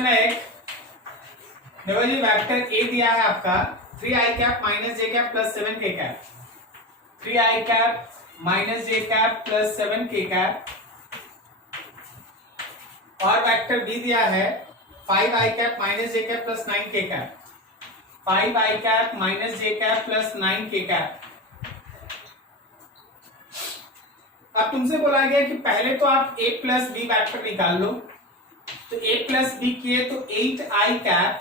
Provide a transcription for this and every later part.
Question है एक, देखो जी वेक्टर ए दिया है आपका 3i cap minus J cap plus 7k cap, 3i cap minus J cap plus 7k cap, और वेक्टर बी दिया है 5i cap minus J cap plus 9k cap, 5i cap minus J cap plus 9k cap. अब तुमसे बोला गया कि पहले तो आप a प्लस बी वेक्टर निकाल लो, तो a प्लस बी किए तो 8i cap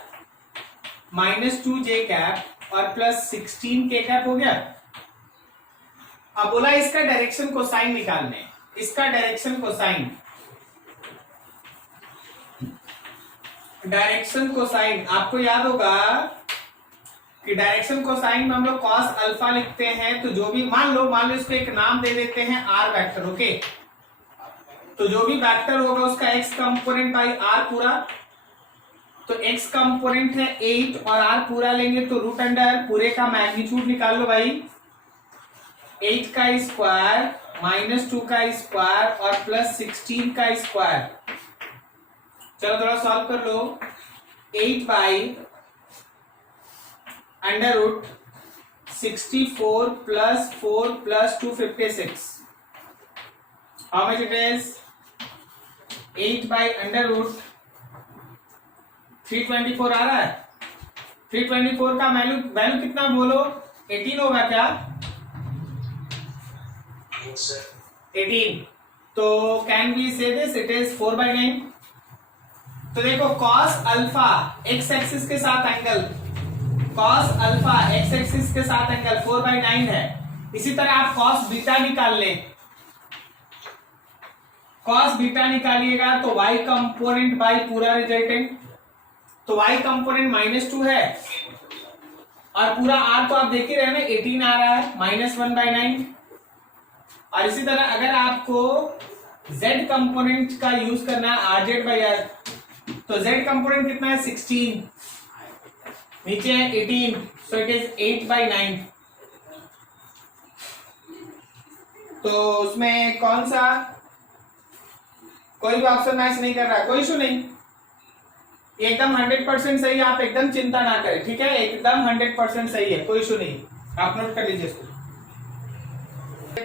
minus 2j cap और प्लस 16k कैप हो गया। अब बोला इसका डायरेक्शन कोसाइन निकालने, इसका डायरेक्शन कोसाइन, डायरेक्शन कोसाइन आपको याद होगा कि डायरेक्शन कोसाइन में हम लोग कॉस अल्फा लिखते हैं, तो जो भी मान लो इसको एक नाम दे देते हैं आर वेक्टर, ओके। तो जो भी वेक्टर होगा उसका एक्स कंपोनेंट बाई आर पूरा, तो एक्स कंपोनेंट है 8 और आर पूरा लेंगे तो रूट अंडर पूरे का मैग्नीट्यूड निकाल लो भाई, 8 का स्क्वायर माइनस 2 का स्क्वायर और प्लस 16 का स्क्वायर। चलो थोड़ा सॉल्व कर लो, 8 by under root 64 plus 4 plus 256, how much it is 8 by under root 324 आ रहा है, 324 का वैल्यू कितना बोलो, 18 होगा क्या, 18। तो कैन वी से दिस इट इज 4/9। तो देखो cos अल्फा x एक्सिस के साथ angle, cos alpha x axis के साथ एंगल 4/9 है। इसी तरह आप cos बीटा निकाल लें, cos बीटा निकालिएगा तो y कंपोनेंट बाई पूरा रिजल्टेंट, तो y कंपोनेंट -2 है और पूरा r तो आप देख ही रहे ना 18 आ रहा है, -1/9। और इसी तरह अगर आपको z कंपोनेंट का यूज करना है rz/r, तो z कंपोनेंट कितना है 16, नीचे है 18, सो इट इज 8/9। तो उसमें कौन सा, कोई भी ऑप्शन मैच नहीं कर रहा, कोई इशू नहीं, एकदम 100% सही है, आप एकदम चिंता ना करें, ठीक है, एकदम 100% सही है, कोई इशू नहीं, आप नोट कर लीजिए इसको।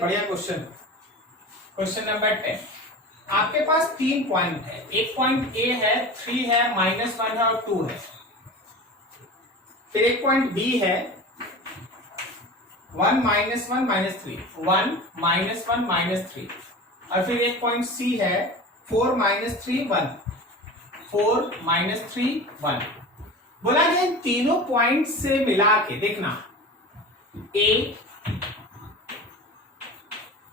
बढ़िया क्वेश्चन, क्वेश्चन नंबर 10। आपके पास 3 पॉइंट है, एक पॉइंट ए है, 3 है, -1 है और 2 है, फिर एक पॉइंट बी है 1 -1 -3, 1 -1 -3, और फिर एक पॉइंट सी है 4 -3 1, 4 -3 1। बोला गया इन तीनों पॉइंट से मिला के देखना, ए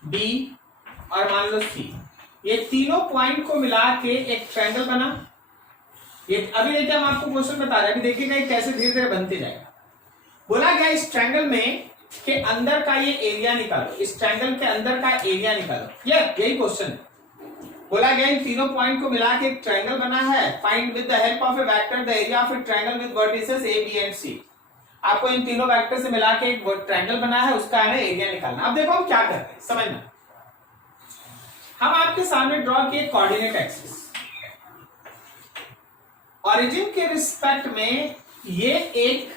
बी और मान लो सी, ये तीनों पॉइंट को मिला के एक ट्रायंगल बना। ये अभी देखिए हम आपको क्वेश्चन बता रहे हैं, अभी देखिएगा कैसे धीरे धीरे बनते जाएगा। बोला गया इस ट्रायंगल में के अंदर का ये एरिया निकालो, इस ट्रायंगल के अंदर का एरिया निकालो, ये यही क्वेश्चन है। बोला गया इन तीनों पॉइंट को मिला के एक ट्रायंगल बना है, find with the help of a vector the area of a triangle with vertices A B and C. आपको इन तीनों वेक्टर से मिला के एक ट्रायंगल बना है, उसका है ना एरिया निकालना। अब देखो हम क्या कर रहे हैं, समझना। हम आपके सामने ड्रॉ किए कोऑर्डिनेट एक्सिस, ओरिजिन के रिस्पेक्ट में ये एक,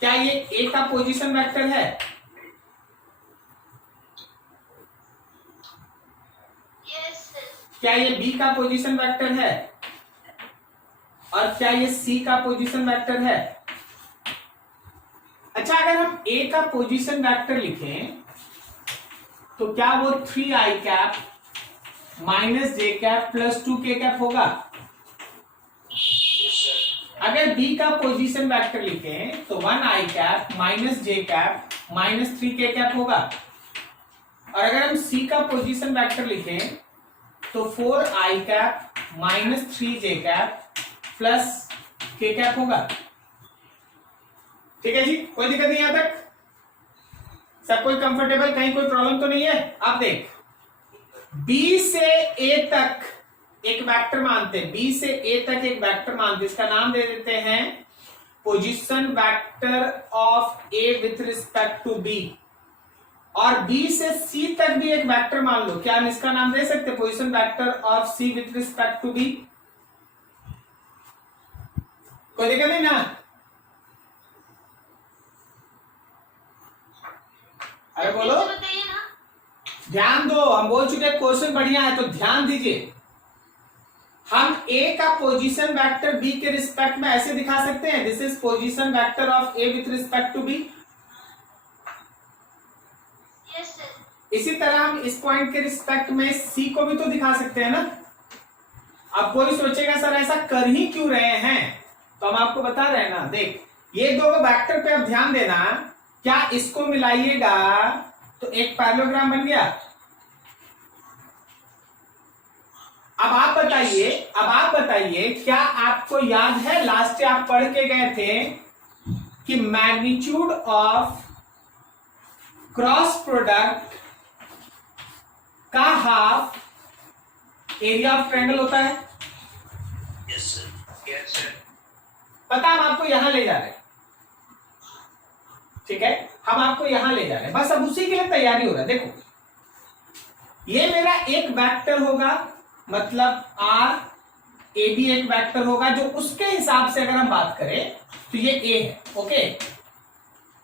क्या ये ए का पोजीशन वेक्टर है, क्या ये बी का पोजीशन वेक्टर है, और क्या ये सी का पोजीशन वेक्टर है। अच्छा, अगर हम ए का पोजीशन वेक्टर लिखें तो क्या वो 3i cap minus J cap plus 2k cap होगा। अगर बी का पोजीशन वेक्टर लिखें तो 1i cap minus J cap minus 3k cap होगा। और अगर हम सी का पोजीशन वेक्टर लिखें तो 4i cap minus 3j cap plus k cap होगा। ठीक है जी, कोई दिक्कत नहीं यहां तक, सब कोई कंफर्टेबल, कहीं कोई प्रॉब्लम तो नहीं है। आप देख, बी से ए तक एक वेक्टर मानते हैं, बी से ए तक एक वेक्टर मानते हैं, इसका नाम दे देते हैं position vector of A with respect to B. और बी से सी तक भी एक वेक्टर मान लो, क्या हम इसका नाम दे सकते हैं position vector of C with respect to B. कोई दिक्कत नहीं ना? अरे बोलो, ध्यान दो, हम बोल चुके क्वेश्चन बढ़िया है तो ध्यान दीजिए। हम ए का पोजीशन वेक्टर बी के रिस्पेक्ट में ऐसे दिखा सकते हैं, this is position vector of A with respect to B. इसी तरह हम इस पॉइंट के रिस्पेक्ट में सी को भी तो दिखा सकते हैं ना। अब कोई सोचेगा सर ऐसा कर ही क्यों रहे हैं, तो हम आपको बता रहे हैं ना, देख ये दो वेक्टर पे अब ध्यान देना, क्या इसको मिलाइएगा तो एक पैरेललोग्राम बन गया। अब आप बताइए क्या आपको याद है लास्ट आप पढ़ के गए थे कि मैग्नीट्यूड ऑफ क्रॉस प्रोडक्ट का हाफ एरिया ऑफ ट्रायंगल होता है। Yes sir. पता, हम आपको यहां ले जा रहे हैं, ठीक है, हम आपको यहां ले जा रहे हैं, बस अब उसी के लिए तैयारी हो रहा है। देखो ये मेरा एक वेक्टर होगा, मतलब आर ए बी एक वेक्टर होगा, जो उसके हिसाब से अगर हम बात करें तो ये ए है, ओके।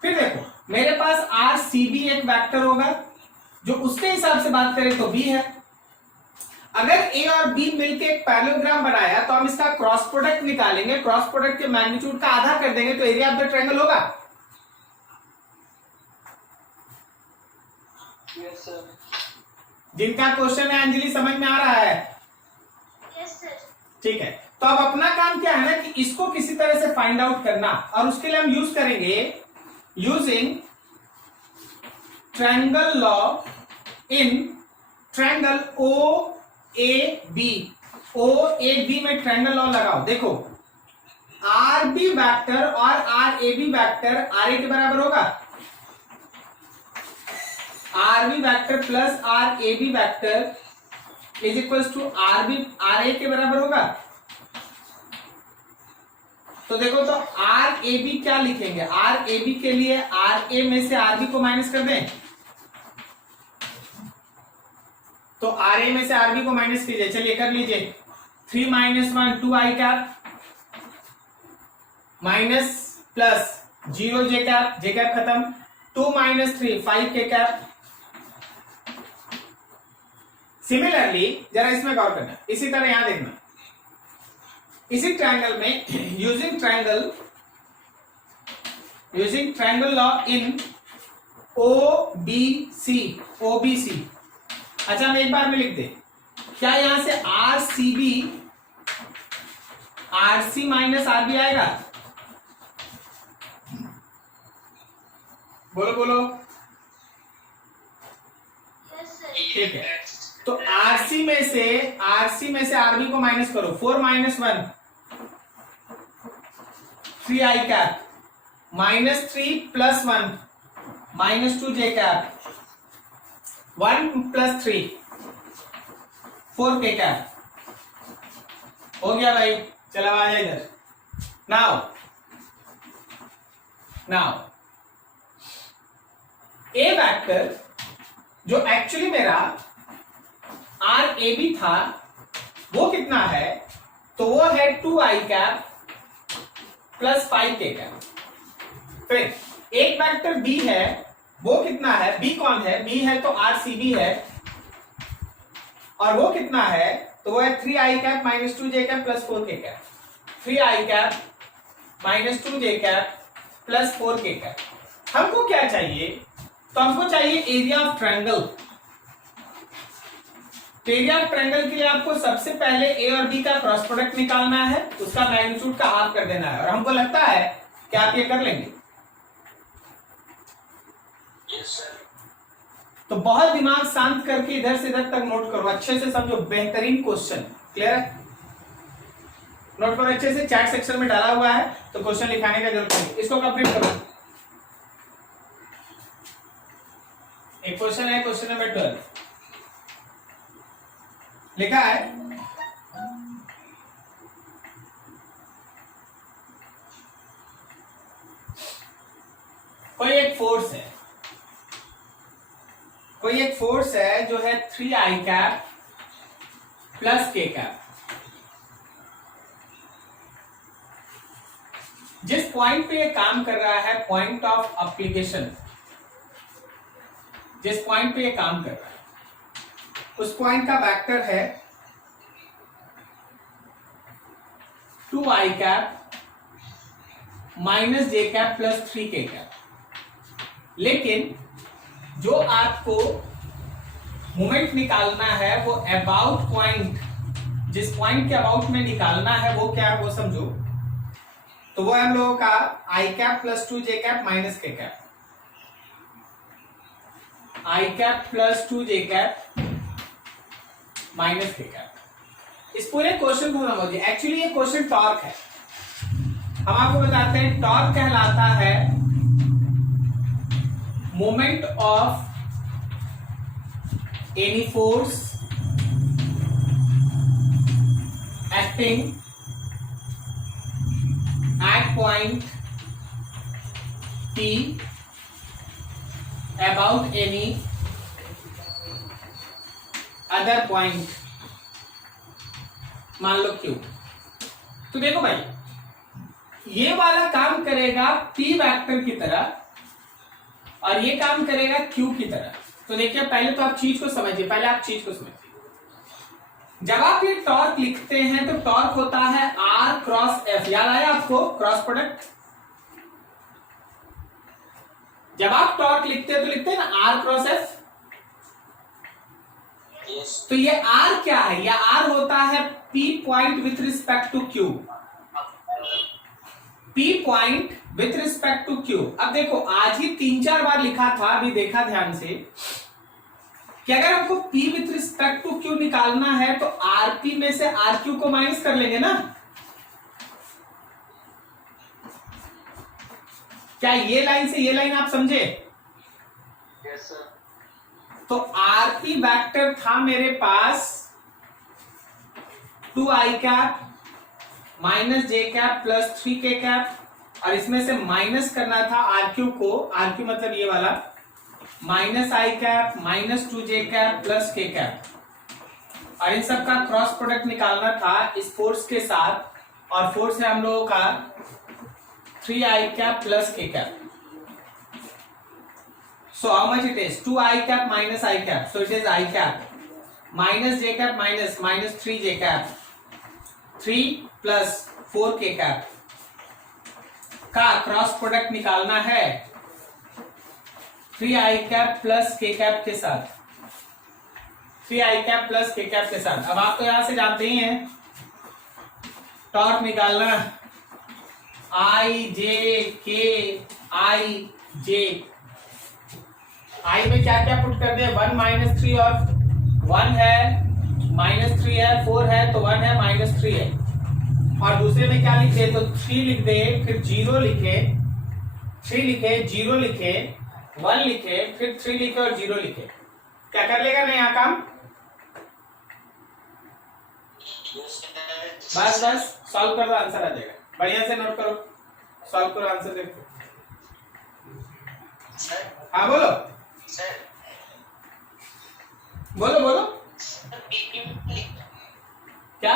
फिर देखो मेरे पास आर सी बी एक वेक्टर होगा, जो उसके हिसाब से बात करें तो बी है। अगर ए और बी मिलकर एक पैरेललोग्राम बनाया तो हम इसका क्रॉस प्रोडक्ट निकालेंगे, क्रॉस प्रोडक्ट के मैग्नीट्यूड का आधा कर देंगे तो एरिया ऑफ द ट्रायंगल होगा। Yes sir. जिनका क्वेश्चन है अंजलि समझ में आ रहा है? Yes sir. ठीक है, तो अब अपना काम क्या है ना कि इसको किसी तरह से फाइंड आउट करना, और उसके लिए हम यूज करेंगे using triangle law in triangle O A B. O A B में ट्रायंगल लॉ लगाओ। देखो आर बी वैक्टर और R A B vector R A के बराबर होगा, R B vector plus R A B vector is equal to R B R A के बराबर होगा। तो देखो तो आर ए बी क्या लिखेंगे, आर ए बी के लिए आर ए में से आर बी को माइनस कर दें, तो आर ए में से आर बी को माइनस कीजिए, चलिए कर लीजिए। 3 - 1 2 आई कैप माइनस प्लस 0 जे कैप खत्म, 2 - 3 5 के कैप। सिमिलरली जरा इसमें गौर करना, इसी तरह यहां देखना, इसी ट्रायंगल में using triangle law in O B C. अच्छा हम एक बार में लिख दे, क्या यहां से R C B R C minus R B आएगा? बोलो बोलो। ठीक है, तो आरसी में से आरबी को माइनस करो, 4 - 1 3 आई कैप, -3 + 1 -2 जे कैप, 1 + 3 4 के कैप। हो गया भाई, चला आ जाए इधर। नाउ ए वेक्टर जो एक्चुअली मेरा आर ए बी था वो कितना है, तो वो है 2 आई कैप प्लस 5 के कैप। फिर एक वेक्टर बी है, वो कितना है, बी कौन है, बी है तो आर सी बी है, और वो कितना है, तो वो है 3 आई कैप -2 जे कैप प्लस 4 के कैप। 3 आई कैप -2 जे कैप प्लस 4 के कैप। हमको क्या चाहिए, तो हमको चाहिए area of triangle. Area of triangle के लिए आपको सबसे पहले ए और बी का क्रॉस प्रोडक्ट निकालना है, उसका मैग्नीट्यूड का हाफ कर देना है, और हमको लगता है कि आप ये कर लेंगे। Yes sir. तो बहुत दिमाग शांत करके इधर से इधर तक नोट करो, अच्छे से समझो, बेहतरीन क्वेश्चन। क्लियर है? नोट करो अच्छे से, चैट सेक्शन में डाला हुआ है तो क्वेश्चन लिखाने का जरूरत नहीं, इसको कंप्लीट करो। एक क्वेश्चन है, क्वेश्चन नंबर 12 लिखा है, कोई एक फोर्स है जो है 3 आई कैप प्लस के कैप। जिस पॉइंट पे ये काम कर रहा है, पॉइंट ऑफ एप्लीकेशन, जिस पॉइंट पे ये काम कर रहा है उस पॉइंट का वेक्टर है 2i cap minus J cap plus 3k cap. लेकिन जो आपको मोमेंट निकालना है वो अबाउट पॉइंट, जिस पॉइंट के अबाउट में निकालना है वो क्या है वो समझो। तो वो है हम लोगों का i cap plus 2j cap minus k cap, i cap plus 2j cap minus k cap. इस पूरे क्वेश्चन को समझिए। एक्चुअली ये क्वेश्चन टॉर्क है। हम आपको बताते हैं टॉर्क कहलाता है moment of any force acting at point P about any other point, मान लो Q। तो देखो भाई, ये वाला काम करेगा P वेक्टर की तरह और ये काम करेगा Q की तरह। तो देखिए पहले तो आप चीज को समझिए, पहले आप चीज को समझिए। जब आप ये टॉर्क लिखते हैं तो टॉर्क होता है R क्रॉस F। याद आया आपको क्रॉस प्रोडक्ट? जब आप टॉर्क लिखते हैं तो लिखते हैं ना R क्रॉस F। तो ये R क्या है? ये R होता है P point with respect to Q। P point with respect to Q। अब देखो आज ही 3-4 बार लिखा था, अभी देखा ध्यान से कि अगर हमको P with respect to Q निकालना है तो RP में से RQ को माइनस कर लेंगे ना। क्या ये लाइन से ये लाइन आप समझे? Yes sir. तो RP वेक्टर था मेरे पास 2i cap minus J cap plus 3k cap और इसमें से माइनस करना था RQ को। RQ मतलब ये वाला minus i cap minus 2j cap plus k cap और इन सब का क्रॉस प्रोडक्ट निकालना था इस फोर्स के साथ। और फोर्स है हम लोगों का 3i cap plus k cap. So how much it is? 2i cap minus I cap. So it is I cap minus j cap minus 3j cap 3 plus 4k cap का cross product निकालना है 3i cap plus k cap के साथ, 3i cap plus k cap के साथ। अब आप तो यहां से जानते ही हैं टॉर्क निकालना I j k I j। आई में क्या क्या पुट कर दे? 1 माइनस 3 और 1 है माइनस 3 है 4 है तो 1 है माइनस 3 है। और दूसरे में क्या लिखे? तो 3 लिख दे, फिर 0 लिखे, 3 लिखे, 0 लिखे, 1 लिखे, फिर 3 लिखे और 0 लिखे। क्या कर लेगा ना यहाँ काम? बस बस सॉल्व कर दो, आंसर आ जाएगा। बढ़िया से नोट करो, सॉल्व करो, आंसर देखो। हाँ बोलो बोलो बोलो क्या?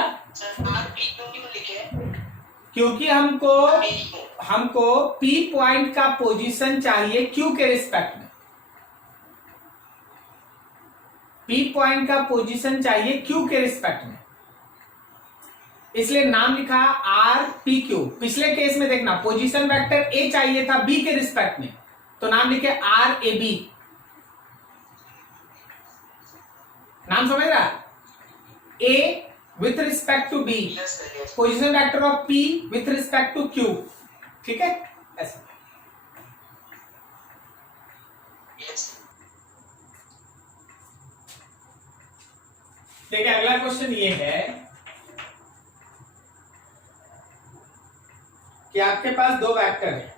क्योंकि हमको P पॉइंट का पोजीशन चाहिए Q के रिस्पेक्ट में। P पॉइंट का पोजीशन चाहिए Q के रिस्पेक्ट में, इसलिए नाम लिखा RPQ। पिछले केस में देखना पोजीशन वेक्टर A चाहिए था B के रिस्पेक्ट में, तो नाम लिखे RAB। नाम समझ रहा? A with respect to B, position vector of P with respect to Q। ठीक है, ऐसे। देखिए अगला क्वेश्चन ये है कि आपके पास दो वेक्टर है।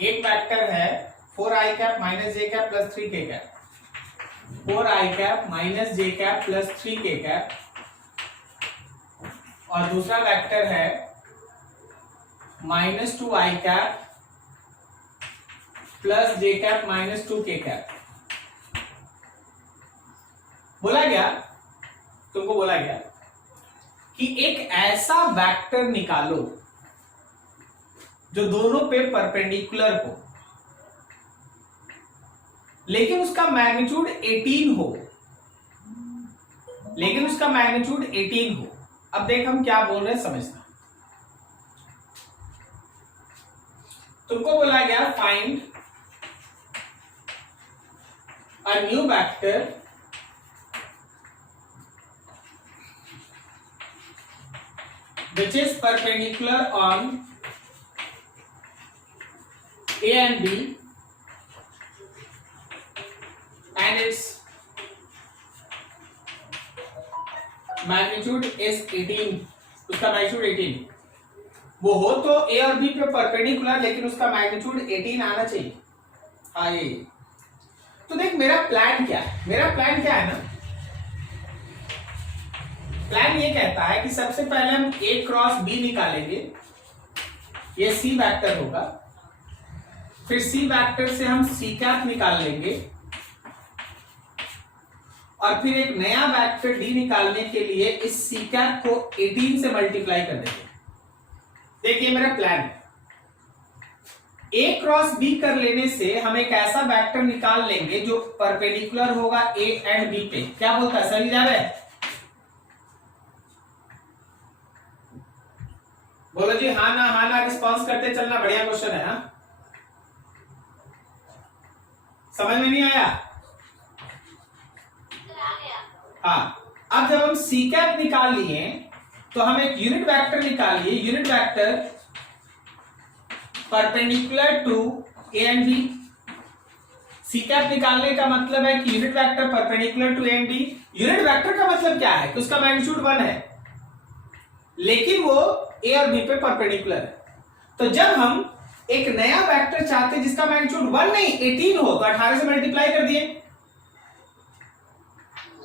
एक वेक्टर है 4i cap minus J cap plus 3k cap, 4i cap minus J cap plus 3k cap, और दूसरा वेक्टर है minus 2i cap plus J cap minus 2k cap. बोला गया, तुमको बोला गया कि एक ऐसा वेक्टर निकालो जो दोनों पे परपेंडिकुलर हो, लेकिन उसका मैग्नीट्यूड 18 हो, लेकिन उसका मैग्नीट्यूड 18 हो। अब देख हम क्या बोल रहे हैं समझना। तुमको बोला गया find a new vector which is perpendicular on A and B and its magnitude is 18, उसका मैग्नीट्यूड 18 वो हो तो A और B पे परपेंडिकुलर, लेकिन उसका मैग्नीट्यूड 18 आना चाहिए। आए तो देख मेरा प्लान क्या है, मेरा प्लान क्या है ना, प्लान ये कहता है कि सबसे पहले हम A क्रॉस B निकालेंगे, ये C वेक्टर होगा, फिर C वेक्टर से हम C कैप निकाल लेंगे और फिर एक नया वेक्टर D निकालने के लिए इस C कैप को 18 से मल्टीप्लाई कर देंगे। देखिए मेरा प्लान है, A क्रॉस B कर लेने से हम एक ऐसा वेक्टर निकाल लेंगे जो परपेंडिकुलर होगा A एंड B पे। क्या बोलता है, सही जा रहा है? बोलो जी हाँ ना रिस्पॉन्स करते चलना, बढ़िया क्वेश्चन है। हाँ समझ में नहीं आया? हाँ अब जब हम सी कैप निकाल लिए तो हम एक यूनिट वेक्टर निकालिए, unit vector perpendicular to A and B. C cap निकालने का मतलब है कि unit vector perpendicular to A and B. Unit vector का मतलब क्या है कि उसका मैग्नीट्यूड 1 है, लेकिन वो ए और बी पे परपेंडिकुलर है। तो जब हम एक नया वेक्टर चाहते हैं जिसका मैग्नीट्यूड 1 नहीं 18 हो, तो 18 से मल्टीप्लाई कर दिए।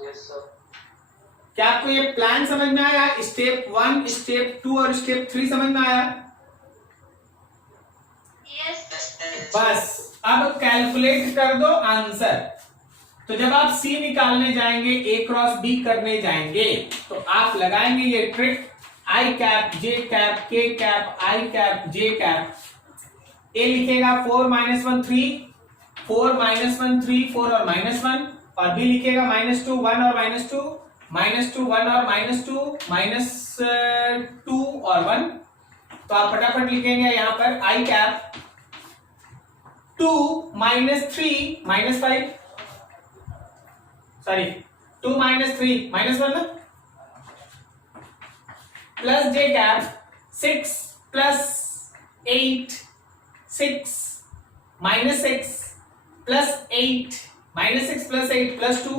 Yes sir. क्या आपको ये प्लान समझ में आया? स्टेप 1, स्टेप 2 और स्टेप 3 समझ में आया? यस। बस अब कैलकुलेट कर दो आंसर। तो जब आप सी निकालने जाएंगे, ए क्रॉस बी करने जाएंगे, तो आप लगाएंगे ये ट्रिक, आई कैप जे कैप के कैप आई कैप जे कैप। ए लिखेगा 4 - 1 3, 4 - 1 3, 4 और -1, और बी लिखेगा -2 1 और -2, -2 1 और -2, -2 और 1। तो आप फटाफट लिखेंगे यहां पर आई कैप 2 - 3 -5, सॉरी 2 - 3 -1 ना, प्लस जे कैप 6 + 8 6 - 6 + 8 -6 + 8 +2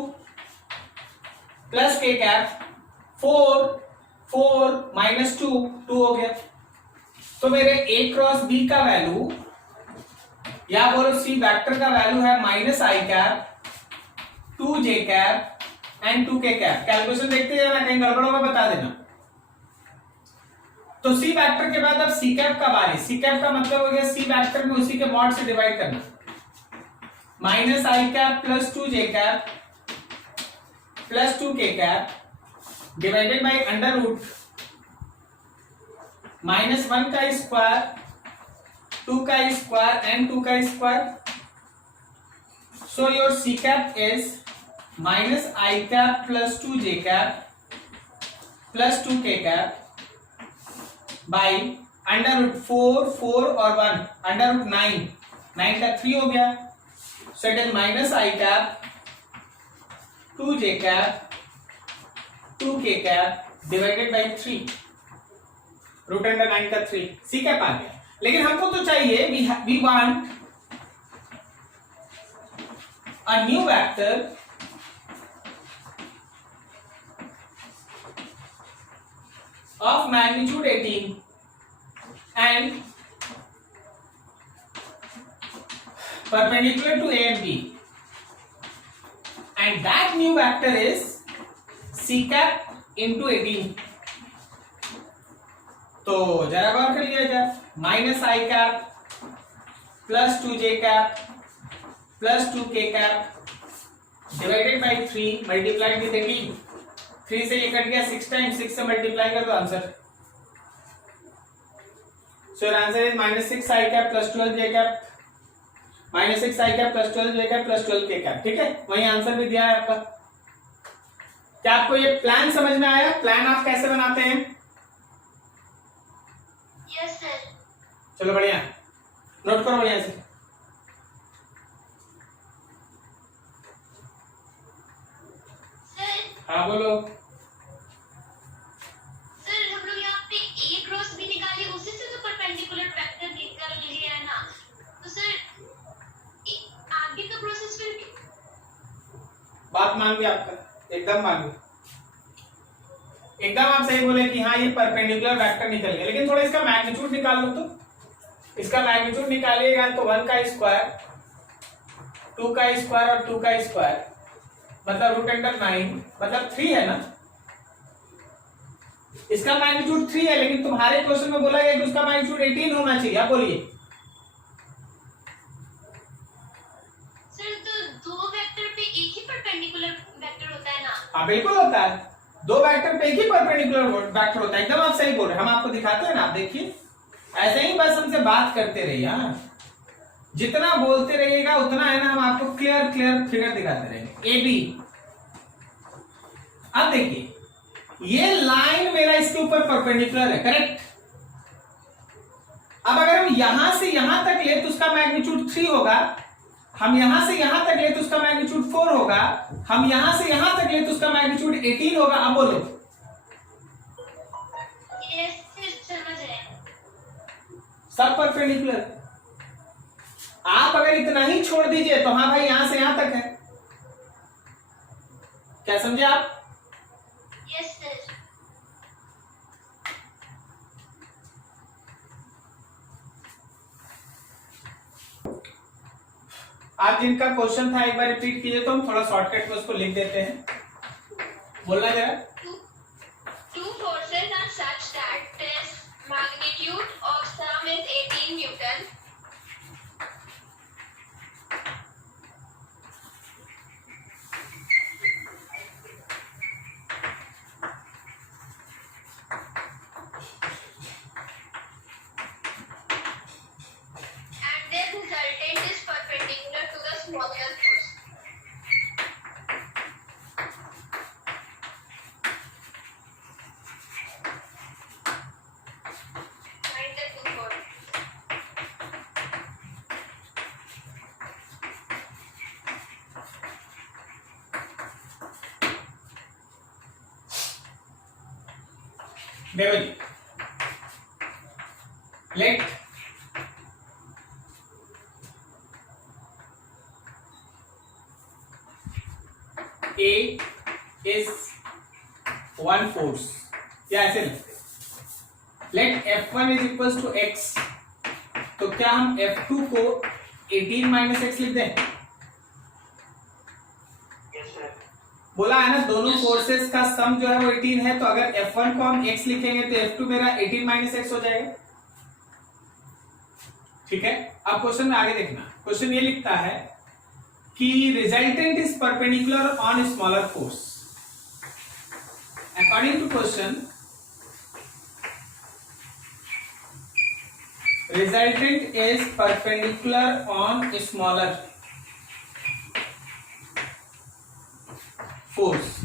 प्लस के कैप 4 4 -2 2 हो गया। तो मेरे ए क्रॉस बी का वैल्यू या बोलो सी वेक्टर का वैल्यू है -i cap 2 J cap and 2 के कैप। कैलकुलेशन देखते जाना, कहीं गड़बड़ होगा बता देना। तो सी वेक्टर के बाद अब सी कैप का बारी। सी कैप का मतलब हो गया सी वेक्टर में उसी के मॉड से डिवाइड करना, -i कैप + 2 जे कैप + 2 के कैप डिवाइडेड बाय √, -1 का स्क्वायर 2 का स्क्वायर एंड 2 का square. So your C cap is -i cap + 2 J cap + 2 के कैप बाई √4 4 और 1 √9 9 का 3 हो गया। So it is -i cap 2 J cap 2 के कैप डिवाइडेड बाई 3 √9 का 3 सी कैप आ गया। लेकिन हमको तो चाहिए we want a new vector of magnitude 18 and perpendicular to A and B, and that new vector is c cap into 18। तो जरा गौर कर लिया जाए, -i cap + 2 j cap + 2 k cap divided by 3 multiplied with 18। 3 से ये cut गया, 6 times 6 से multiply कर दो answer. So your answer is -6 i cap plus 12 j cap, -6 i cap plus 12 j cap plus 12 k cap. ठीक है, वही answer भी दिया है आपका। क्या आपको ये प्लान समझ में आया? प्लान आप कैसे बनाते हैं? Yes sir. चलो बढ़िया, नोट करो बढ़िया से। सर हाँ बोलो। सर हम लोग यहाँ पे ए क्रॉस बी निकाले, उसी से तो परपेंडिकुलर वेक्टर निकल लिया है ना, तो सर आगे का प्रोसेस फिर बात मान गई आपका, एकदम मान गई, एकदम आप सही बोले कि हाँ ये परपेंडिकुलर वेक्टर निकल गया। लेकिन थोड़ा इसका मैग्नीट्यूड निकाल लो तो। इसका मैग्नीट्यूड निकालिएगा तो 1 का स्क्वायर, 2 का स्क्वायर और 2 का स्क्वायर मतलब √9 मतलब 3 है ना। इसका मैग्नीट्यूड 3 है, लेकिन तुम्हारे क्वेश्चन में बोला गया कि उसका मैग्नीट्यूड 18 होना चाहिए। आप बोलिए। सर तो दो वेक्टर पे एक ही परपेंडिकुलर वेक्टर होता है ना? हाँ बिल्कुल होता है, दो वेक्टर पे एक ही परपेंडिकुलर वेक्टर होता है। एकदम आप सही बोल रहे हैं, हम आपको दिखाते हैं ना, आप देखिए। ऐसे ही बस हमसे बात करते रहिए। हाँ, जितना बोलते रहिएगा उतना है ना, हम आपको क्लियर क्लियर फिगर दिखाते रहेंगे। ए बी, अब देखिए ये लाइन मेरा इसके ऊपर परपेंडिकुलर है, करेक्ट। अब अगर हम यहां से यहां तक ले तो उसका मैग्नीट्यूड 3 होगा, हम यहां से यहां तक ले तो उसका मैग्नीट्यूड 4 होगा, हम यहां से यहां तक ले तो उसका मैग्नीट्यूड 18 होगा। अब बोलो। यस समझ रहे हैं। सब परपेंडिकुलर। आप अगर इतना ही छोड़ दीजिए तो हाँ भाई यहां से यहां तक है। क्या समझे आप? Yes sir. आप जिनका क्वेश्चन था एक बार रिपीट कीजिए तो हम थोड़ा शॉर्टकट में उसको लिख देते हैं। बोलना जरा। Two forces are such that this magnitude of sum is 18 Newton. And their resultant is perpendicular to the smaller force. Find the two forces. देखो जी, let A is one force, या ऐसे लिखते हैं। Let F1 is equals to x, तो क्या हम F2 को 18 माइनस x लिख दें? Yes sir. बोला है ना दोनों फोर्सेस का सम जो है वो 18 है, तो अगर F1 को हम x लिखेंगे तो F2 मेरा 18 माइनस x हो जाएगा। ठीक है, अब क्वेश्चन में आगे देखना। क्वेश्चन ये लिखता है कि resultant is perpendicular on smaller force. According to question, resultant is perpendicular on smaller force.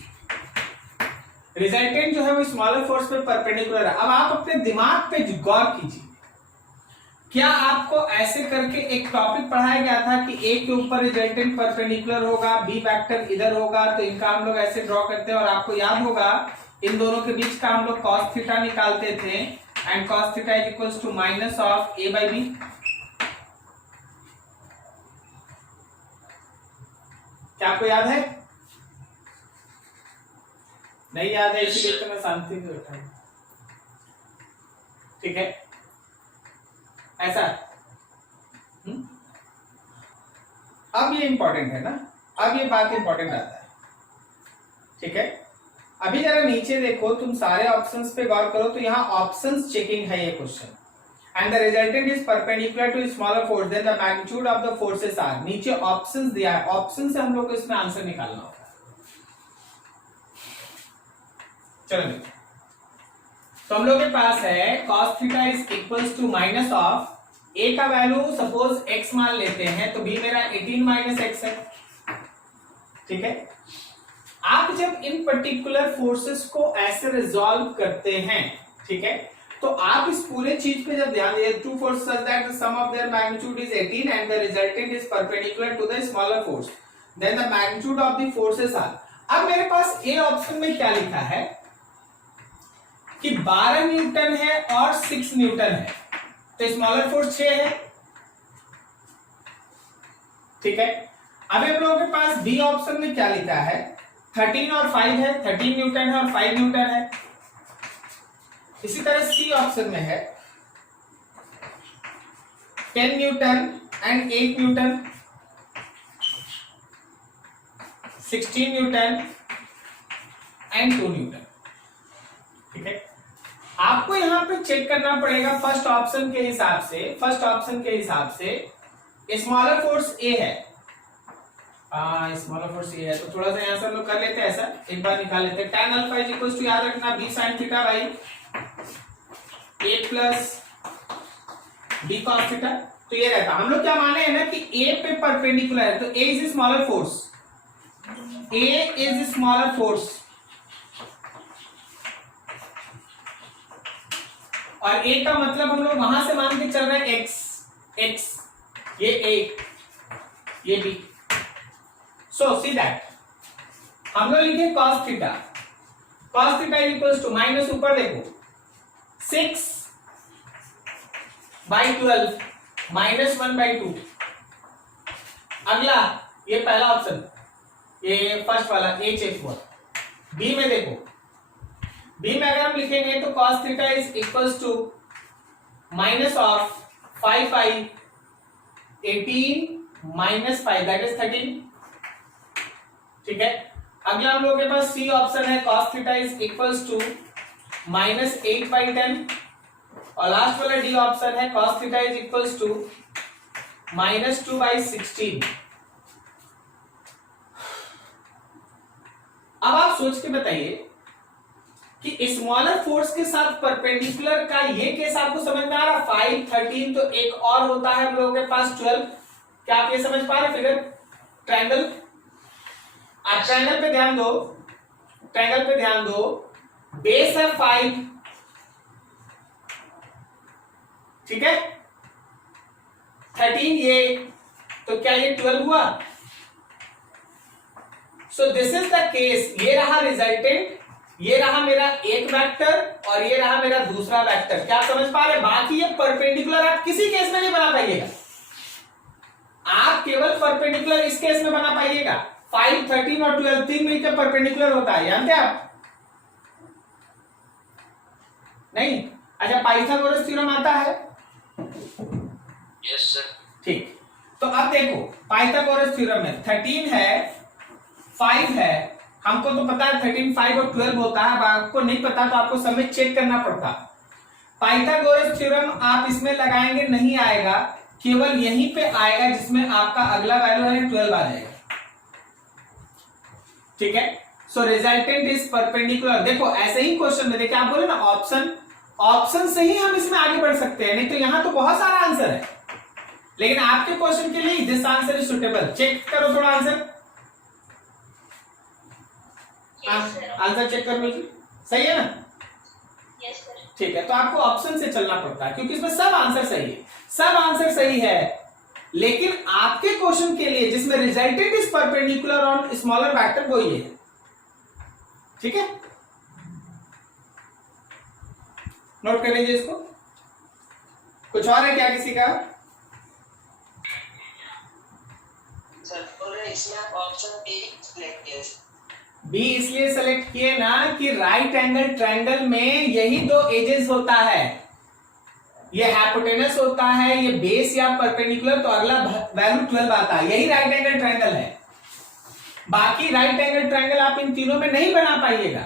Resultant जो है वो स्मॉलर फोर्स पे परपेंडिकुलर है। अब आप अपने दिमाग पे गौर कीजिए, क्या आपको ऐसे करके एक टॉपिक पढ़ाया गया था कि ए के ऊपर रिजल्टेंट परपेंडिकुलर होगा, बी वेक्टर इधर होगा, तो इनका हम लोग ऐसे ड्रॉ करते हैं। और आपको याद होगा इन दोनों के बीच का हम लोग cos थीटा निकालते थे, and cos theta is equals to minus of a by B. क्या आपको याद है? नहीं याद है, इसीलिए तो मैं शांति से बैठा हूं। ठीक है, ऐसा। अब ये इंपॉर्टेंट है ना, अब ये बात इंपॉर्टेंट आता है। ठीक है, अभी जरा नीचे देखो, तुम सारे ऑप्शंस पे गौर करो तो यहाँ ऑप्शंस चेकिंग है ये question. And the resultant is perpendicular to smaller force, then the magnitude of the forces are. नीचे ऑप्शंस दिया है, ऑप्शन से हम लोग को इसमें आंसर निकालना होगा। चलो देखो, तो हम लोग के पास है cos theta is equals to minus of a का वैल्यू सपोज x मान लेते हैं, तो b मेरा 18 माइनस x है। ठीक है, आप जब इन पर्टिकुलर फोर्सेस को ऐसे रिजॉल्व करते हैं, ठीक है, तो आप इस पूरे चीज पे जब ध्यान दिए, two force such that the sum of their magnitude is 18 and the resultant is perpendicular to the smaller force, then the magnitude of the forces are. अब मेरे पास ए ऑप्शन में क्या लिखा है कि 12 न्यूटन है और 6 न्यूटन है, तो स्मॉलर फोर्स 6 है। ठीक है, अभी हम लोगों के पास बी ऑप्शन में क्या लिखा है, 13 और 5 है, 13 न्यूटन है और 5 न्यूटन है। इसी तरह सी ऑप्शन में है 10 Newton and 8 Newton, 16 Newton and 2 Newton. ठीक है, आपको यहां पे चेक करना पड़ेगा फर्स्ट ऑप्शन के हिसाब से, फर्स्ट ऑप्शन के हिसाब से स्मॉलर फोर्स ए है, स्मॉलर फोर्स ए है, तो थोड़ा सा यहां से हम लोग कर लेते हैं ऐसा, एक बार निकाल लेते हैं। tan alpha is equal to, याद रखना, b sin theta by a plus b cos theta. तो ये रहता, हम लोग क्या माने हैं ना कि a पे परपेंडिकुलर है, तो a is smaller force, a is smaller force, और a का मतलब हम लोग वहां से मान के चल रहे हैं x, ये a, ये b। सो सी दैट हम लोग लिखे cos theta, cos theta is equals to minus, ऊपर देखो 6/12 माइनस 1/2। अगला ये पहला ऑप्शन, ये फर्स्ट वाला ए चेक हुआ। बी में देखो, बी में अगर हम लिखेंगे तो cos theta is equals to minus of 5/18 minus 5 that is 13। ठीक है, अगला हम लोगों के पास सी ऑप्शन है, cos theta is equals to minus 8/10, और लास्ट वाला डी ऑप्शन है cos theta is equals to minus 2/16। अब आप सोच के बताइए कि स्मॉलर फोर्स के साथ परपेंडिकुलर का ये केस आपको समझ में आ रहा, 5, 13, तो एक और होता है हम लोगों के पास 12। क्या आप ये समझ पा रहे फिगर, ट्रायंगल? आप ट्रायंगल पे ध्यान दो, ट्रायंगल पे ध्यान दो, बेस है 5, ठीक है, 13 ये, तो क्या ये 12 हुआ? So this is the case, ये रहा रिजल्टेंट, ये रहा मेरा एक वेक्टर और ये रहा मेरा दूसरा वेक्टर। क्या आप समझ पा रहे? बाकी ये परपेंडिकुलर आप किसी केस में नहीं बना पाइएगा, आप केवल परपेंडिकुलर इस केस में बना पाइएगा। 5, 13 और 12 तीन मिलकर परपेंडिकुलर होता है, जानते हैं आप? नहीं? अच्छा, पाइथागोरस थ्योरम आता है? Yes sir. ठीक, तो अब देखो पाइथागोरस थ्योरम में 13 है, 5 है, हमको तो पता है 13, 5 और 12 होता है, अब आपको नहीं पता तो आपको सब में चेक करना पड़ता। पाइथागोरस थ्योरम आप इसमें लगाएंगे नहीं आएगा, केवल यहीं पे आएगा जिसमें आपका अगला वैल्यू है 12 आ जाएगा। ठीक है, सो रिजल्टेंट इज परपेंडिकुलर। देखो ऐसे ही क्वेश्चन में देखिए, आप बोले ना ऑप्शन, ऑप्शन से ही हम इसमें आगे बढ़ सकते हैं, नहीं तो यहां तो बहुत सारा आंसर है, लेकिन आपके क्वेश्चन के लिए this answer is suitable. Check करो थोड़ा आंसर, आंसर चेक कर लो जी, सही है ना? Yes sir. ठीक है, तो आपको ऑप्शन से चलना पड़ता है क्योंकि इसमें सब आंसर सही है, सब आंसर सही है, लेकिन आपके क्वेश्चन के लिए जिसमें resultant is perpendicular on smaller vector वो ये है। ठीक है, नोट कर लीजिए इसको। कुछ और है क्या किसी का? सर इसमें आप ऑप्शन बी सिलेक्ट किए। बी इसलिए सेलेक्ट किए ना कि राइट एंगल ट्रायंगल में यही दो एजेस होता है, ये हाइपोटेनस होता है, ये बेस या परपेंडिकुलर, तो अगला वैल्यू 12 आता है, यही राइट एंगल ट्रायंगल है। बाकी राइट एंगल ट्रायंगल आप इन तीनों में नहीं बना पाइएगा,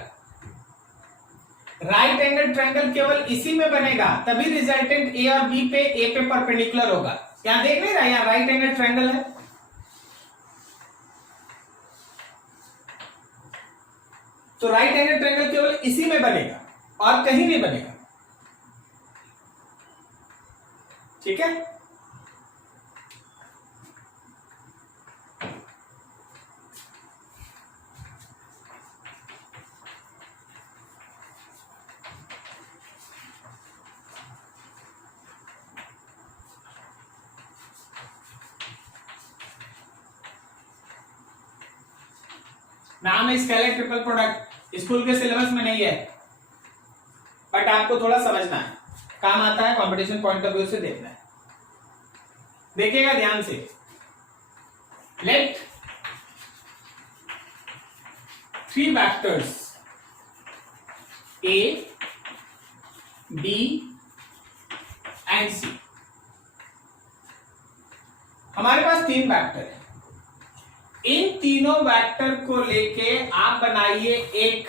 राइट एंगल ट्रायंगल केवल इसी में बनेगा, तभी रिजल्टेंट ए और बी पे, ए पे परपेंडिकुलर होगा। यहां देख नहीं रहा, यहां राइट एंगल ट्रायंगल है, तो राइट एंगल ट्रायंगल केवल इसी में बनेगा। और कहीं नहीं बनेगा। ठीक है, नाम है स्केलर ट्रिपल प्रोडक्ट, स्कूल के सिलेबस में नहीं है, बट आपको थोड़ा समझना है, काम आता है, कंपटीशन पॉइंट ऑफ व्यू से देखना है। देखिएगा ध्यान से, let 3 vectors A, B and C। हमारे पास 3 वेक्टर है, इन तीनों वेक्टर को लेके आप बनाइए एक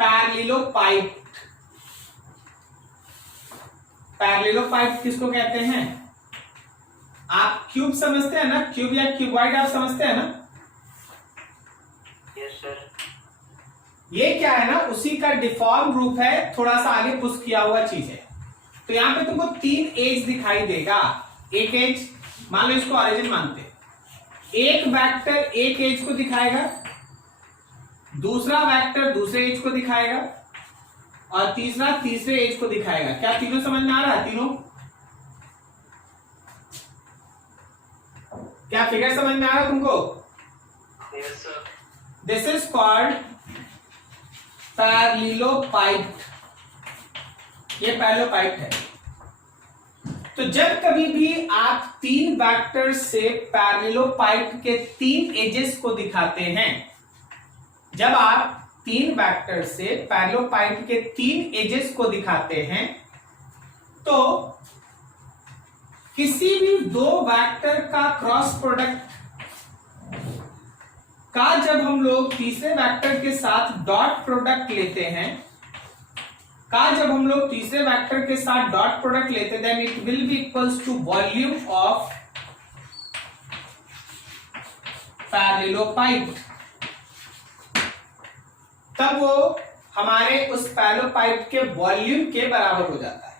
पैरेललोपाइड। पैरेललोपाइड किसको कहते हैं? आप क्यूब समझते हैं ना, क्यूब या क्यूबॉइड आप समझते हैं ना? Yes sir. ये क्या है ना, उसी का डिफॉर्म रूप है, थोड़ा सा आगे पुश किया हुआ चीज है। तो यहां पे तुमको 3 एज दिखाई देगा। एक एज, मान लो इसको ऑरिजिन मानते हैं, एक वेक्टर एक एज को दिखाएगा, दूसरा वेक्टर दूसरे एज को दिखाएगा, और तीसरा तीसरे एज को दिखाएगा। क्या तीनों समझ में आ रहा है? तीनों क्या फिगर समझ में आ रहा है तुमको? Yes sir. This is called parallelopiped. ये पैरेललोपाइड है। तो जब कभी भी आप 3 वेक्टर से पैरेललोपाइड के 3 एजेस को दिखाते हैं, जब आप 3 वेक्टर से पैरेललोपाइड के 3 एजेस को दिखाते हैं, तो किसी भी 2 वेक्टर का क्रॉस प्रोडक्ट का जब हम लोग तीसरे वेक्टर के साथ डॉट प्रोडक्ट लेते हैं, जब हम लोग तीसरे वेक्टर के साथ डॉट प्रोडक्ट लेते हैं, then it will be equals to volume of parallelopiped. तब वो हमारे उस पैरेललोपाइड के वॉल्यूम के बराबर हो जाता है।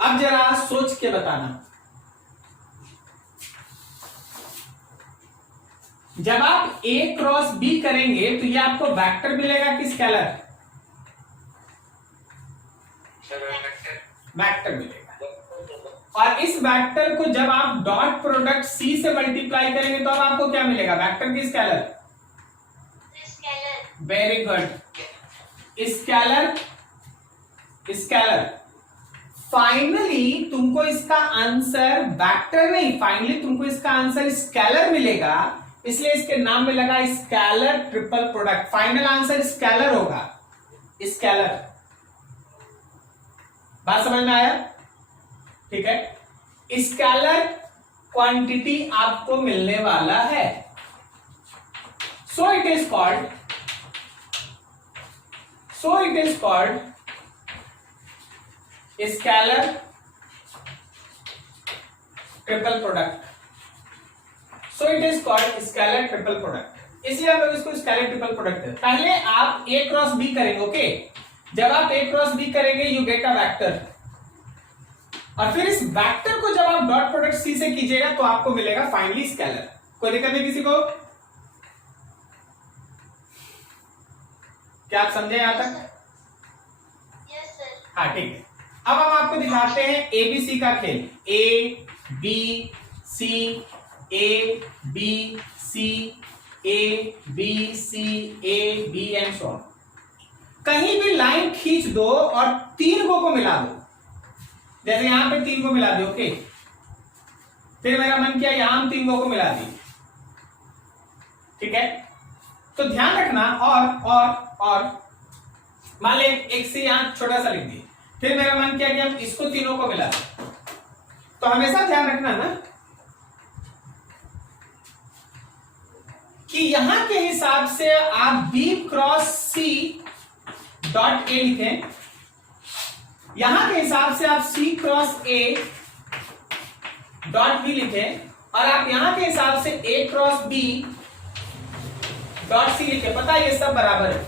अब जरा सोच के बताना, जब आप A क्रॉस B करेंगे तो ये आपको वेक्टर मिलेगा कि स्केलर? वेक्टर मिलेगा। और इस वेक्टर को जब आप डॉट प्रोडक्ट C से मल्टीप्लाई करेंगे तो अब आपको क्या मिलेगा? वेक्टर की scalar? Very good, scalar. Scalar. Finally तुमको इसका आंसर वेक्टर नहीं, फाइनली तुमको इसका आंसर स्केलर मिलेगा, इसलिए इसके नाम में लगा scalar triple product. Final answer scalar होगा, स्केलर। बात समझ में आया? ठीक है, स्केलर क्वांटिटी आपको मिलने वाला है। So it is called scalar triple product. So it is called scalar triple product, इसलिए हम लोग इसको स्केलर ट्रिपल प्रोडक्ट है। पहले आप A क्रॉस B करेंगे, ओके? जब आप A क्रॉस B करेंगे यू गेट अ वेक्टर, और फिर इस वेक्टर को जब आप डॉट प्रोडक्ट C से कीजिएगा तो आपको मिलेगा फाइनली स्केलर। कोई दिक्कत नहीं किसी को? क्या आप समझे यहां तक? Yes sir. हाँ ठीक है। अब हम आपको दिखाते हैं ABC का खेल। A B C A B C A B C A B and so on. कहीं भी लाइन खींच दो और 3 को मिला दो, जैसे यहां पे 3 को मिला दो, ओके? फिर मेरा मन किया यहां हम 3 को मिला दिए, ठीक है? तो ध्यान रखना, और मान ले एक से यहां छोटा सा लिख दिए, फिर मेरा मन किया कि हम इसको तीनों को मिला दें। तो हमेशा ध्यान रखना ना कि यहां के हिसाब से आप B cross C dot A लिखें, यहां के हिसाब से आप C cross A dot B लिखें, और आप यहां के हिसाब से A cross B dot C लिखे, पता है ये सब बराबर है।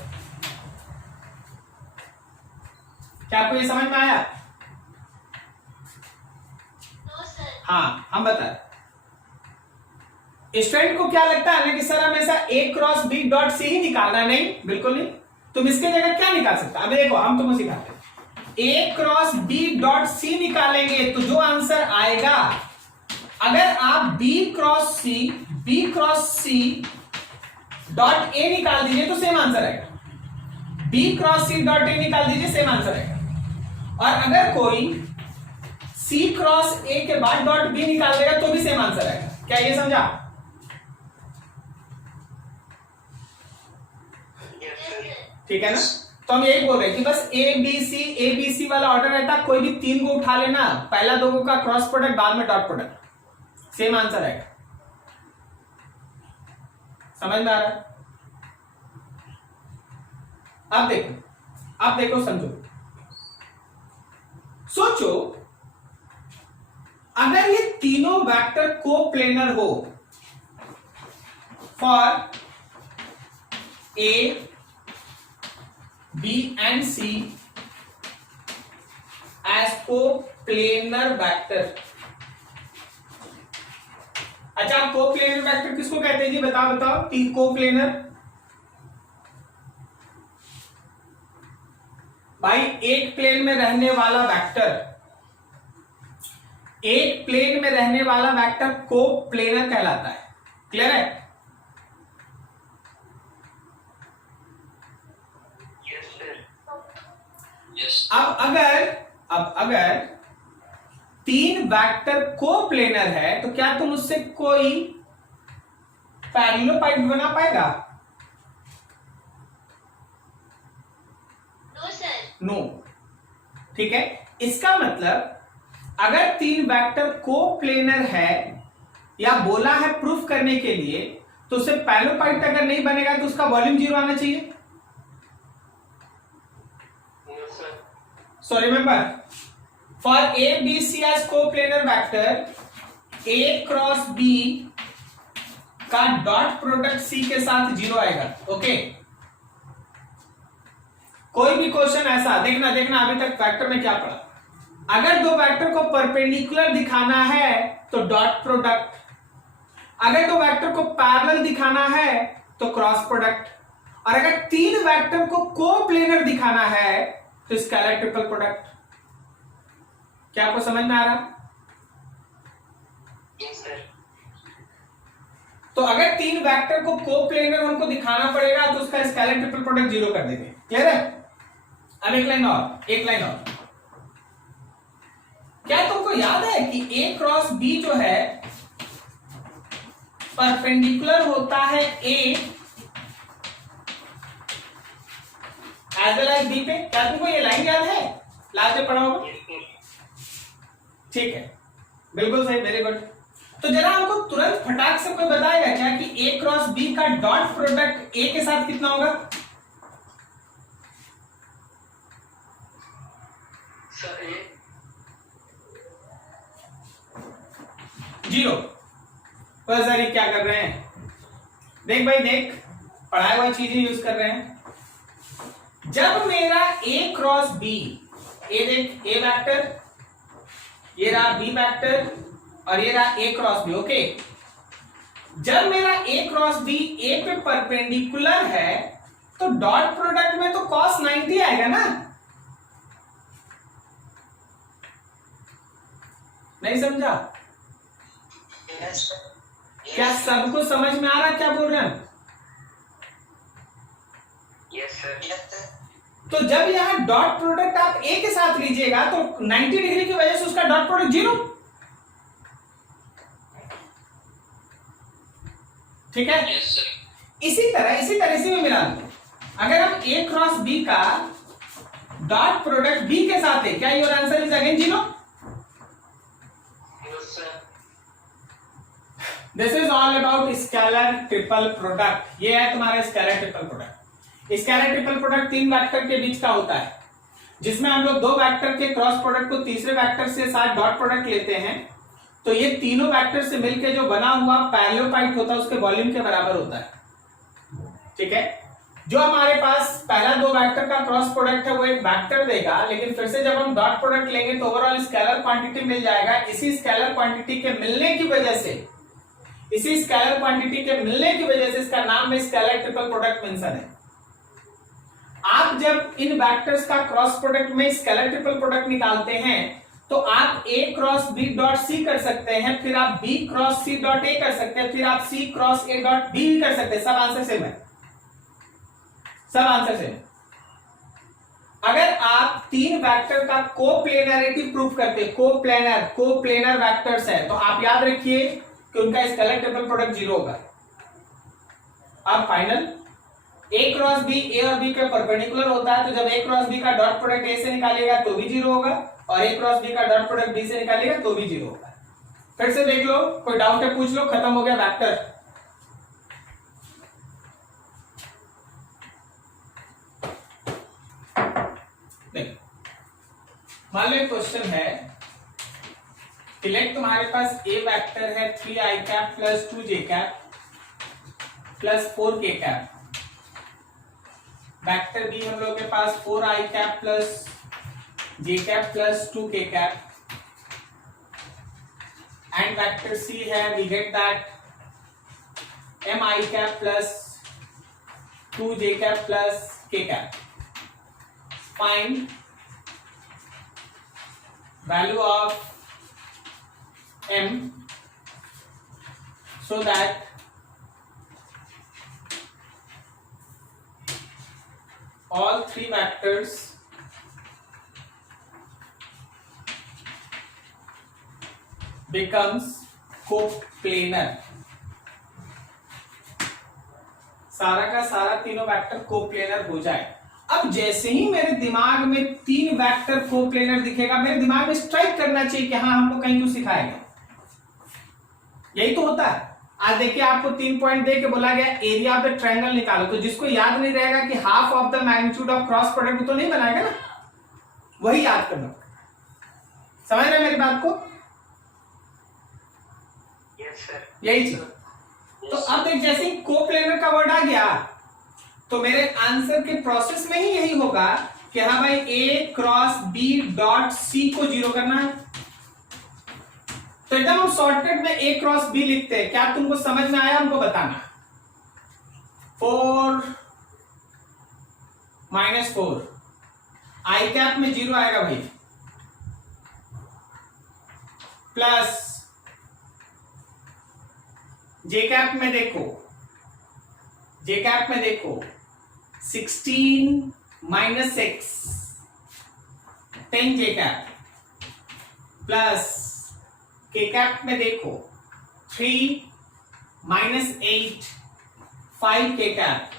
क्या आपको ये समझ में आया? No sir. हाँ, हम बता स्टूडेंट को क्या लगता है ना कि सर हमेशा ए क्रॉस बी डॉट सी ही निकालना, नहीं, बिल्कुल नहीं। तुम इसके जगह क्या निकाल सकते? अभी देखो हम तुमको सिखाते हैं, A cross B dot C निकालेंगे तो जो आंसर आएगा, अगर आप B cross C dot A निकाल दीजिए तो सेम आंसर आएगा। B cross C dot A निकाल दीजिए, सेम आंसर आएगा। और अगर कोई सी क्रॉस ए के बाद डॉट बी निकाल देगा तो भी सेम आंसर आएगा। क्या ये समझा? ठीक है ना? तो हम यही बोल रहे हैं कि बस ए बी सी वाला ऑर्डर रहता, कोई भी 3 को उठा लेना, पहला 2 का क्रॉस प्रोडक्ट, बाद में डॉट प्रोडक्ट, सेम आंसर आएगा। समझ में आ रहा है? अब देखो समझो, सोचो अगर ये तीनों वेक्टर कोप्लेनर हो for A B and C as coplanar vector. अच्छा, कोप्लेनर वेक्टर किसको कहते हैं जी? बताओ कोप्लेनर। भाई एक प्लेन में रहने वाला वेक्टर, एक प्लेन में रहने वाला वेक्टर कोप्लेनर कहलाता है। क्लियर है? अब अगर 3 वेक्टर कोप्लेनर है तो क्या तुम उससे कोई पैरेललोपाइड बना पाएगा? No sir. नो। ठीक है, इसका मतलब अगर 3 वेक्टर कोप्लेनर है या बोला है प्रूफ करने के लिए, तो उससे पैरेललोपाइड अगर नहीं बनेगा तो उसका वॉल्यूम 0 आना चाहिए। So remember, for A, B, C as coplanar vector, A cross B का डॉट प्रोडक्ट C के साथ 0 आएगा। ओके, कोई भी क्वेश्चन ऐसा देखना अभी तक वेक्टर में क्या पढ़ा। अगर 2 वेक्टर को परपेंडिकुलर दिखाना है तो डॉट प्रोडक्ट, अगर 2 वेक्टर को पैरेलल दिखाना है तो क्रॉस प्रोडक्ट, और अगर 3 वेक्टर को कोप्लेनर दिखाना है तो स्केलर ट्रिपल प्रोडक्ट। क्या आपको समझ में आ रहा? Yes sir. तो अगर 3 वेक्टर को कोप्लेनर हमको दिखाना पड़ेगा तो उसका स्केलर ट्रिपल प्रोडक्ट 0 कर देंगे। क्लियर है? अब एक लाइन और, क्या तुमको याद है कि ए क्रॉस बी जो है परपेंडिकुलर होता है ए एज वेल एज बी पे? क्या तुमको ये लाइन याद है? लास्ट में पढ़ा होगा। ठीक है, बिल्कुल सही, वेरी गुड। तो जरा हमको तुरंत फटाक से कोई बताएगा क्या कि ए क्रॉस बी का डॉट प्रोडक्ट ए के साथ कितना होगा? सर ए 0। बस सर ये क्या कर रहे हैं? देख भाई देख, पढ़ाया हुआ चीजें यूज कर रहे हैं। जब मेरा ए क्रॉस बी, ए देख, ए वेक्टर, ये रहा बी वेक्टर, और ये रहा ए क्रॉस बी। ओके, जब मेरा ए क्रॉस बी ए पे परपेंडिकुलर है तो डॉट प्रोडक्ट में तो cos 90 आएगा ना? नहीं समझा? क्या सबको समझ में आ रहा क्या बोल रहे हैं? Yes sir. तो जब यहां डॉट प्रोडक्ट आप ए के साथ लीजिएगा तो 90 डिग्री की वजह से उसका डॉट प्रोडक्ट 0। ठीक है? Yes sir. इसी तरह से भी मिला लो। अगर हम ए क्रॉस बी का डॉट प्रोडक्ट बी के साथ है, क्या your answer is again 0? Yes sir. This is all about scalar triple product. ये है तुम्हारा scalar triple product. Scalar triple product 3 vector के बीच का होता है, जिसमें हम लोग 2 वेक्टर के क्रॉस प्रोडक्ट को तीसरे वेक्टर से साथ डॉट प्रोडक्ट लेते हैं, तो ये तीनों वेक्टर से मिलकर जो बना हुआ पैरेललोपाइड होता है उसके वॉल्यूम के बराबर होता है। ठीक है। जो हमारे पास पहला दो वेक्टर का क्रॉस प्रोडक्ट है वो एक वेक्टर देगा, लेकिन फिर से जब हम डॉट प्रोडक्ट लेंगे तो ओवरऑल स्केलर क्वांटिटी मिल जाएगा। इसी स्केलर क्वांटिटी के मिलने की वजह से इसका नाम में स्केलर ट्रिपल प्रोडक्ट मेंशन है। आप जब इन वेक्टर्स का क्रॉस प्रोडक्ट में स्केलर ट्रिपल प्रोडक्ट निकालते हैं तो आप A cross B dot C कर सकते हैं, फिर आप B cross C dot A कर सकते हैं, फिर आप C cross A dot B भी कर सकते हैं। सब आंसर सेम है, सब आंसर सेम। अगर आप तीन वेक्टर का कोप्लेनरिटी प्रूफ करते, कोप्लेनर वेक्टर्स है, तो आप याद रखिए कि उनका स्केलर ट्रिपल प्रोडक्ट 0 होगा। अब final A cross B A और B के परपेंडिकुलर होता है, तो जब A क्रॉस B का डॉट प्रोडक्ट A से निकालेगा तो भी 0 होगा, और A क्रॉस B का डॉट प्रोडक्ट B से निकालेगा तो भी 0 होगा। फिर से देख लो, कोई डाउट है पूछ लो, खत्म हो गया वेक्टर। मान लो क्वेश्चन है कि लेट तुम्हारे पास A वेक्टर है 3i cap plus 2j cap plus 4k cap, vector B हम लोग के पास 4i cap plus j cap plus 2k cap, and vector C है we get that mi cap plus 2j cap plus k cap. Find value of m so that all three vectors becomes coplanar। सारा का सारा तीनों vector coplanar हो जाए। अब जैसे ही मेरे दिमाग में तीन वेक्टर कोप्लेनर दिखेगा, मेरे दिमाग में स्ट्राइक करना चाहिए कि हाँ हमको कहीं कुछ सिखाएगा। यही तो होता है। आज देखिए आपको 3 पॉइंट दे के बोला गया एरिया ऑफ द ट्रायंगल निकालो, तो जिसको याद नहीं रहेगा कि half of the magnitude of cross product तो नहीं बनाएगा ना, वही याद करना। समझ रहे मेरी बात को? Yes sir. यही चीज। तो अब देख जैसे ही कोप्लेनर का वर्ड आ गया तो मेरे आंसर के प्रोसेस में ही यही होगा कि हाँ भाई A cross B dot C को 0 करना है। तो एकदम हम शॉर्टकट में A क्रॉस B लिखते हैं। क्या तुमको समझ में आया? हमको बताना। 4 माइनस 4 आई कैप में 0 आएगा भाई, प्लस जे कैप में देखो, जे कैप में देखो 16 माइनस 6 10 जे कैप, प्लस के कैप में देखो 3 माइनस 8 5 के कैप।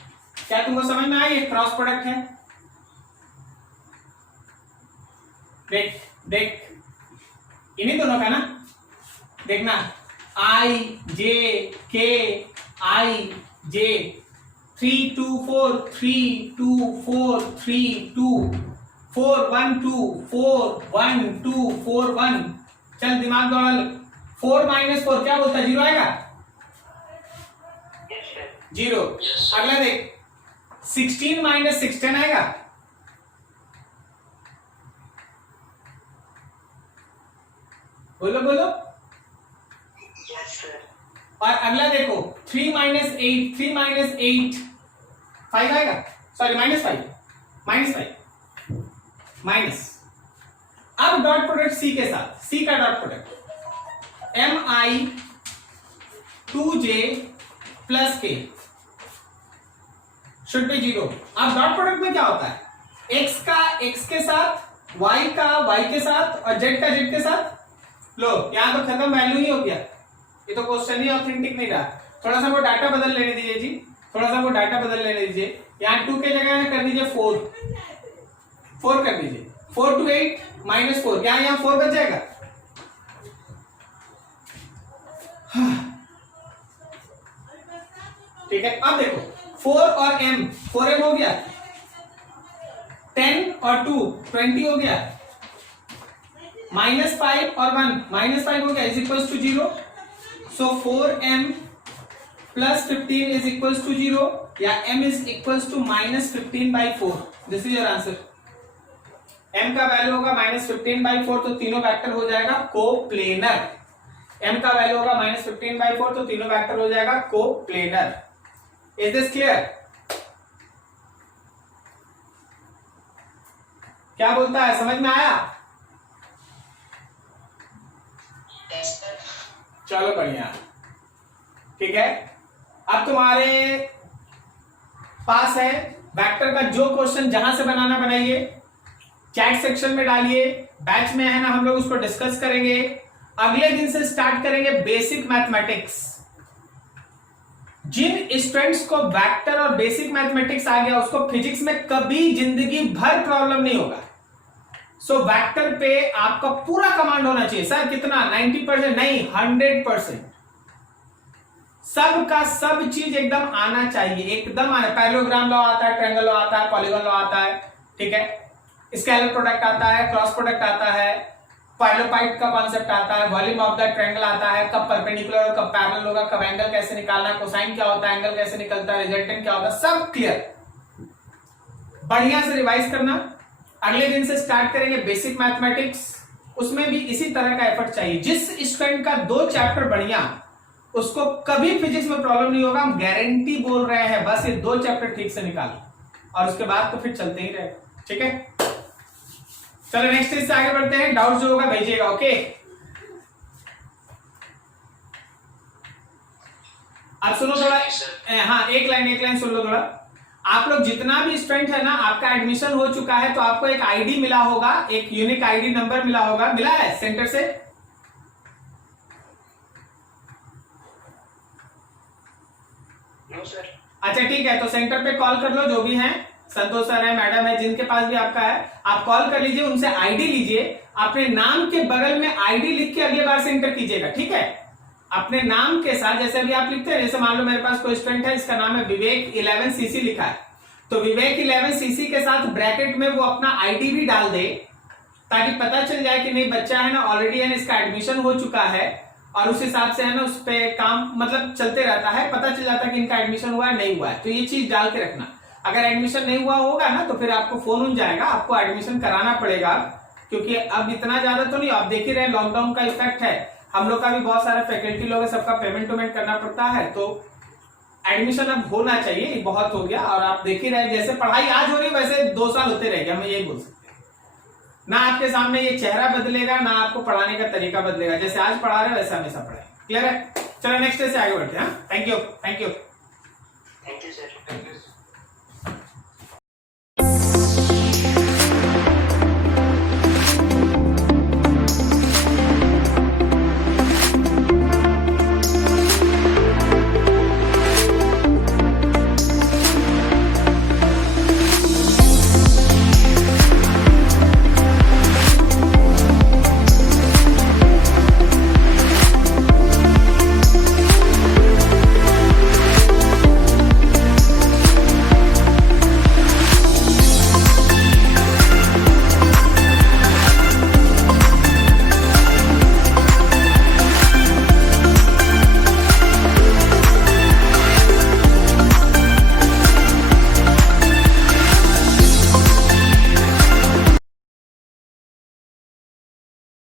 क्या तुमको समझ में आया? ये क्रॉस प्रोडक्ट है। देख देख इन्हीं दोनों का ना, देखना आई जे के आई जे 3 2 4 3 2 4 3 2 4 1 2 4 1 2 4 1। चल दिमाग दौड़ा। 4 माइनस 4 क्या बोलता है? 0 आएगा? 0। अगला देख 16 माइनस 6 10 आएगा? बोलो बोलो। और अगला देखो 3 माइनस 8 3 माइनस 8 5 आएगा? Sorry minus 5 minus. अब डॉट प्रोडक्ट सी के साथ, सी का dot product mi 2j plus के शुड बी 0। अब डॉट प्रोडक्ट में क्या होता है? x का x के साथ, y का y के साथ और z का z के साथ। लो यहां तो खत्म, वैल्यू ही हो गया। ये तो क्वेश्चन ही ऑथेंटिक नहीं रहा। थोड़ा सा वो डाटा बदल लेने दीजिए जी, थोड़ा सा वो डाटा बदल लेने दीजिए। यहाँ 2 के जगह में कर दीजिए 4 कर दीजिए। 4 to 8 माइनस 4, यहाँ 4 बच जाएगा। ठीक है। अब देखो 4 और m, 4m हो गया, 10 और 2 20 हो गया, माइनस 5 और 1 माइनस 5 हो गया, is equal to 0। So 4m plus 15 is equals to 0 या m is equals to -15/4? This is your answer. m का वैल्यू होगा -15/4 तो तीनों वेक्टर हो जाएगा कोप्लेनर। m का वैल्यू होगा -15/4 तो तीनों वेक्टर हो जाएगा कोप्लेनर। Is this clear? क्या बोलता है, समझ में आया? Yes, sir. चलो बढ़िया, ठीक है। अब तुम्हारे पास है वेक्टर का जो क्वेश्चन जहां से बनाना बनाइए, चैट सेक्शन में डालिए। बैच में है ना, हम लोग उसको डिस्कस करेंगे। अगले दिन से स्टार्ट करेंगे बेसिक मैथमेटिक्स। जिन स्टूडेंट्स को वेक्टर और बेसिक मैथमेटिक्स आ गया उसको फिजिक्स में कभी जिंदगी भर प्रॉब्लम नहीं होगा। सो वेक्टर पे आपका पूरा कमांड होना चाहिए। सर कितना? 90% नहीं, 100%। सब का सब चीज एकदम आना चाहिए, एकदम आना। पैरेललोग्राम लॉ आता है, ट्रायंगल लॉ आता है, पॉलीगॉन लॉ आता है, ठीक है। स्केलर प्रोडक्ट आता है, क्रॉस प्रोडक्ट आता है, पाइलोपाइट का कॉन्सेप्ट आता है, वॉल्यूम ऑफ द ट्रायंगल आता है, कब परपेंडिकुलर और कब पैरेलल होगा, कब एंगल कैसे निकालना, कोसाइन क्या होता है, एंगल कैसे निकलता है, रिजल्टेंट क्या होता है, सब क्लियर। बढ़िया से रिवाइज करना। अगले दिन से स्टार्ट करेंगे बेसिक मैथमेटिक्स। उसमें भी इसी तरह का एफर्ट चाहिए। जिस स्टूडेंट का 2 चैप्टर बढ़िया, उसको कभी फिजिक्स में प्रॉब्लम नहीं होगा। हम गारंटी बोल रहे हैं, बस ये 2 चैप्टर ठीक से निकालो और उसके बाद तो फिर चलते ही रहे, ठीक है। चलो नेक्स्ट स्टेज से आगे बढ़ते हैं। डाउट जो होगा भेजिएगा, ओके। अब सुनो थोड़ा, हाँ एक लाइन सुन लो थोड़ा। आप लोग जितना भी स्टूडेंट है ना, आपका एडमिशन हो चुका है तो आपको एक आईडी मिला होगा, एक यूनिक आईडी नंबर मिला होगा। मिला है सेंटर से? No, sir. अच्छा ठीक है, तो सेंटर पे कॉल कर लो, जो भी हैं, संतोष सर है, मैडम है, जिनके पास भी आपका है, आप कॉल कर लीजिए, उनसे आईडी लीजिए। अपने नाम के बगल में आईडी लिख के अगली बार से एंटर कीजिएगा, ठीक है। अपने नाम के साथ जैसे अभी आप लिखते हैं, जैसे मान लो मेरे पास कोई स्टूडेंट है, इसका नाम है विवेक 11cc लिखा है, तो विवेक 11cc के साथ ब्रैकेट में वो अपना आईडी भी डाल दे, ताकि पता चल जाए कि नहीं बच्चा है ना ऑलरेडी है ना, इसका एडमिशन हो चुका है और उस हिसाब से है ना उस पे काम मतलब चलते रहता है, पता चल जाता है कि इनका एडमिशन हुआ है नहीं हुआ है। तो ये चीज डाल के रखना। अगर एडमिशन नहीं हुआ होगा ना तो फिर आपको फोन उन जाएगा, आपको एडमिशन कराना पड़ेगा, क्योंकि अब इतना ज्यादा तो नहीं, आप देख ही रहे लॉकडाउन का इफेक्ट है, हम लोग का भी बहुत सारे फैकल्टी लोग है, सबका पेमेंट वेमेंट करना पड़ता है, तो एडमिशन अब होना चाहिए, ये बहुत हो गया। और आप देख ही रहे जैसे पढ़ाई आज हो रही वैसे 2 साल होते रहेगा, हम यही बोल सकते हैं। ना आपके सामने ये चेहरा बदलेगा, ना आपको पढ़ाने का तरीका बदलेगा, जैसे आज पढ़ा रहे वैसे हमेशा पढ़ाए। क्लियर है? चलो नेक्स्ट से आगे बढ़ते हैं। Thank you, thank you. Thank you, sir.